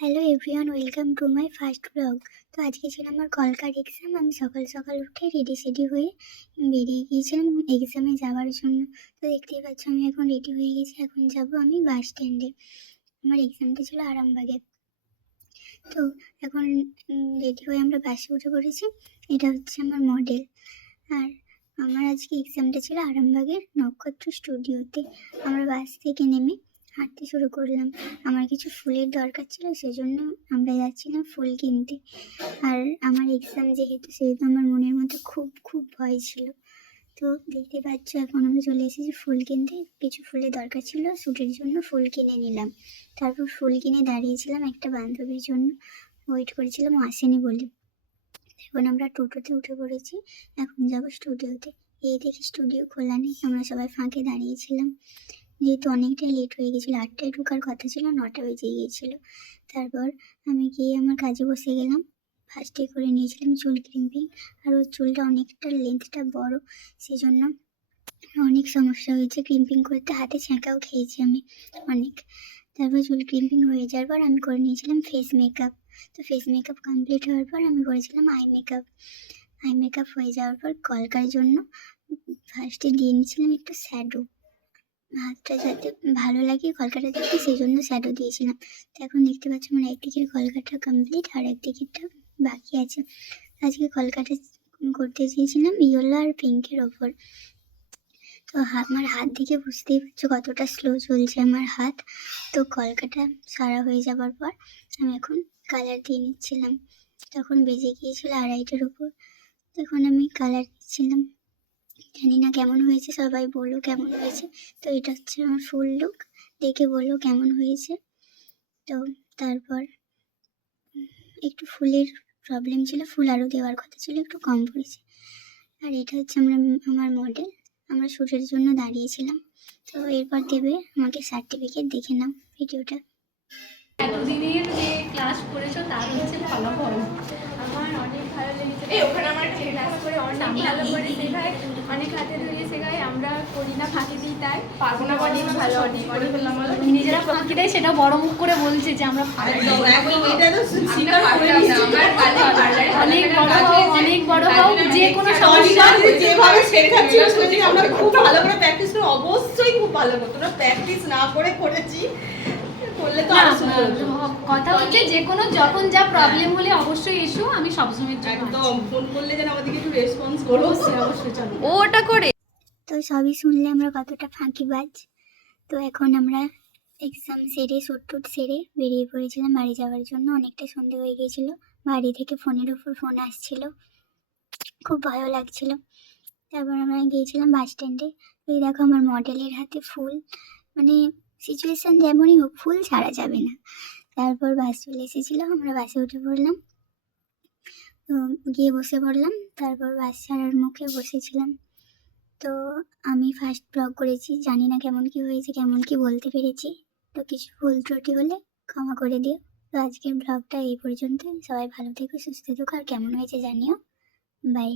Hello everyone, welcome to my first blog. তো আজকে ছিল আমার কলকার এক্সাম। আমি সকাল সকাল উঠে রেডি সেডি হয়ে বেরিয়ে গিয়েছিলাম এক্সামে যাওয়ার জন্য। তো দেখতেই পাচ্ছ আমি এখন রেডি হয়ে গেছি। এখন যাব আমি বাস স্ট্যান্ডে। আমার এক্সামটা ছিল আরামবাগে। তো এখন রেডি হয়ে আমরা বাসে উঠে পড়েছি। এটা হচ্ছে আমার মডেল। আর আমার আজকে এক্সামটা ছিল আরামবাগের নক্ষত্র স্টুডিওতে। আমরা বাস থেকে নেমে হাঁটতে শুরু করলাম। আমার কিছু ফুলের দরকার ছিল, সেজন্য আমরা যাচ্ছিলাম ফুল কিনতে। আর আমার এক্সাম সেহেতু আমার মনের মধ্যে খুব খুব ভয় ছিল। তো দেখতে পাচ্ছ এখন আমরা চলে এসেছি ফুল কিনতে। কিছু ফুলের দরকার ছিল, শ্যুটের জন্য ফুল কিনে নিলাম। তারপর ফুল কিনে দাঁড়িয়েছিলাম একটা বান্ধবীর জন্য, ওয়েট করেছিলাম, ও আসেনি বলে। এখন আমরা টোটোতে উঠে পড়েছি। এখন যাব স্টুডিওতে। এই দেখি স্টুডিও খোলা নেই। আমরা সবাই ফাঁকে দাঁড়িয়েছিলাম, যেহেতু অনেকটাই লেট হয়ে গেছিলো। 8টায় ঢোকার কথা ছিল, 9টা বেজে গিয়েছিল। তারপর আমি গিয়ে আমার কাজে বসে গেলাম। ফার্স্টে করে নিয়েছিলাম চুল ক্রিম্পিং। আর ওর চুলটা অনেকটা লেন্থটা বড়, সেই জন্য অনেক সমস্যা হয়েছে ক্রিম্পিং করতে। হাতে ছ্যাঁকাও খেয়েছি আমি অনেক। তারপর চুল ক্রিম্পিং হয়ে যাওয়ার পর আমি করে নিয়েছিলাম ফেস মেকআপ। তো ফেস মেকআপ কমপ্লিট হওয়ার পর আমি করেছিলাম আই মেকআপ। আই মেকআপ হয়ে যাওয়ার পর কলকার জন্য ফার্স্টে দিয়ে নিয়েছিলাম একটু শ্যাডো, হাতটা যাতে ভালো লাগে কলকাটা দেখতে, সেই জন্য শ্যাডো দিয়েছিলাম। তো এখন দেখতে পাচ্ছ আমার একদিকের কলকাটা কমপ্লিট আর একদিকেরটা বাকি আছে। আজকে কলকাটা করতে চেয়েছিলাম ইয়েলো আর পিঙ্কের ওপর। তো আমার হাত দেখে বুঝতেই পারছো কতটা স্লো চলছে আমার হাত। তো কলকাটা সারা হয়ে যাবার পর আমি এখন কালার দিয়ে নিচ্ছিলাম। তখন বেজে গিয়েছিল 2:30টার উপর। তখন আমি কালার দিচ্ছিলাম। জানি না কেমন হয়েছে, সবাই বলো কেমন হয়েছে। তো এটা হচ্ছে আমার ফুল লুক, দেখে বললো কেমন হয়েছে। তো তারপর একটু ফুলের প্রবলেম ছিল, ফুল আরও দেওয়ার কথা ছিল, একটু কম পড়েছে। আর এটা হচ্ছে আমার মডেল। আমরা শ্যুটের জন্য দাঁড়িয়েছিলাম। তো এরপর দেবে আমাকে সার্টিফিকেট, দেখে নাও ভিডিওটা। এতদিনের যে ক্লাস করেছো তার হচ্ছে ফলাফল আমার অনেক ভালো লেগেছে। ওখানে আমার ক্লাস করে অনেক ভালো করে শেখায়, অনেক হাতে ধরিয়ে শেখায়। আমরা করি না, ফাঁকি দিই, তাই পারবো না। অনেক ভালো, অনেক নিজেরা ফাঁকি দেয়, সেটা বড় মুখ করে বলছে যে আমরা অনেক বড় হোক যে কোনো সমস্যা যেভাবে শেখাচ্ছিল সেটা আমরা খুব ভালো করে প্র্যাকটিস করে অবশ্যই খুব ভালো করতো। তোমরা প্র্যাকটিস না করে করেছি, করলে তো আরো সুন্দর হতো। কথা হচ্ছে যে কোনো যখন যা প্রবলেম হলে অবশ্যই এসো, আমি সবসময় একদম ফোন করলে যেন আমাদেরকে একটু রেসপন্স করো। অবশ্যই চলো। ওটা করে তো সবই শুনলে আমরা কতটা ফাঁকিবাজ। তো এখন আমরা এক্সাম সেরে শ্যুট সেরে বেরিয়ে পড়েছিলাম বাড়ি যাওয়ার জন্য। অনেকটা সন্ধে হয়ে গিয়েছিল। বাড়ি থেকে ফোনের ওপর ফোন আসছিল, খুব ভালো লাগছিল। তারপর আমরা গিয়েছিলাম বাস স্ট্যান্ডে। এই দেখো আমার মডেলের হাতে ফুল, মানে সিচুয়েশান যেমনই হোক ফুল ছাড়া যাবে না। তারপর বাস চলে এসেছিলো, আমরা বাসে উঠে পড়লাম। তো গিয়ে বসে পড়লাম। তারপর বাস ছাড়ার মুখে বসেছিলাম। তো আমি ফার্স্ট ব্লগ করেছি, জানি না কেমন কি হয়েছে, কেমন কি বলতে পেরেছি। তো কিছু ভুল ত্রুটি হলে ক্ষমা করে দিও। তো আজকের ব্লগটা এই পর্যন্ত। সবাই ভালো থেকো, সুস্থ থেকো, আর কেমন হয়েছে জানিও। বাই।